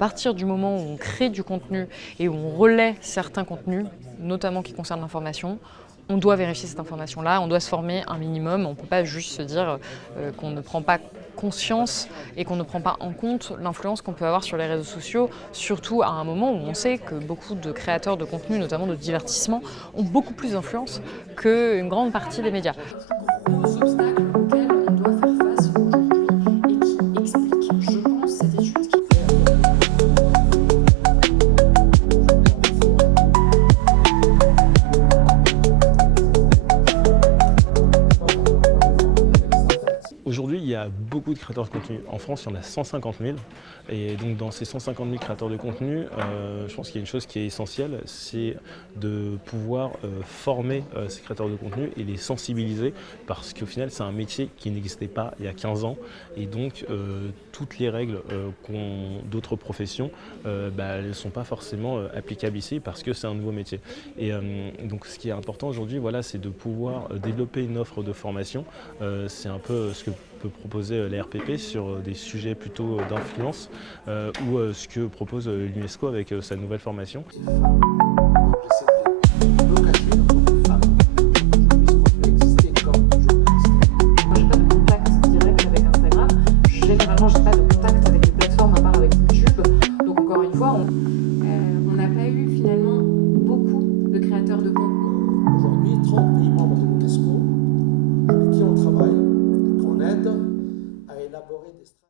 partir du moment où on crée du contenu et où on relaie certains contenus, notamment qui concernent l'information, on doit vérifier cette information-là, on doit se former un minimum, on ne peut pas juste se dire qu'on ne prend pas conscience et qu'on ne prend pas en compte l'influence qu'on peut avoir sur les réseaux sociaux, surtout à un moment où on sait que beaucoup de créateurs de contenu, notamment de divertissement, ont beaucoup plus d'influence qu'une grande partie des médias. Gros obstacles auxquels on doit faire face aujourd'hui et qui expliquent, je pense, cette étude qui Aujourd'hui, il y a beaucoup de créateurs de contenu. En France, il y en a 150 000. Et donc, dans ces 150 000 créateurs de contenu, je pense qu'il y a une chose qui est essentielle, c'est de pouvoir former ces créateurs de contenu et les sensibiliser, parce qu'au final, c'est un métier qui n'existait pas il y a 15 ans. Et donc, toutes les règles qu'ont d'autres professions, elles ne sont pas forcément applicables ici, parce que c'est un nouveau métier. Et donc, ce qui est important aujourd'hui, voilà, c'est de pouvoir développer une offre de formation. C'est un peu ce que peut proposer la RPP sur des sujets plutôt d'influence ou ce que propose l'UNESCO avec sa nouvelle formation. généralement, j'ai pas de contact avec les plateformes à part avec YouTube. Donc encore une fois, on n'a pas eu finalement beaucoup de créateurs de contenu. Aujourd'hui, 30 pays membres de l'UNESCO avec qui on travaille et qu'on aide à élaborer des stratégies.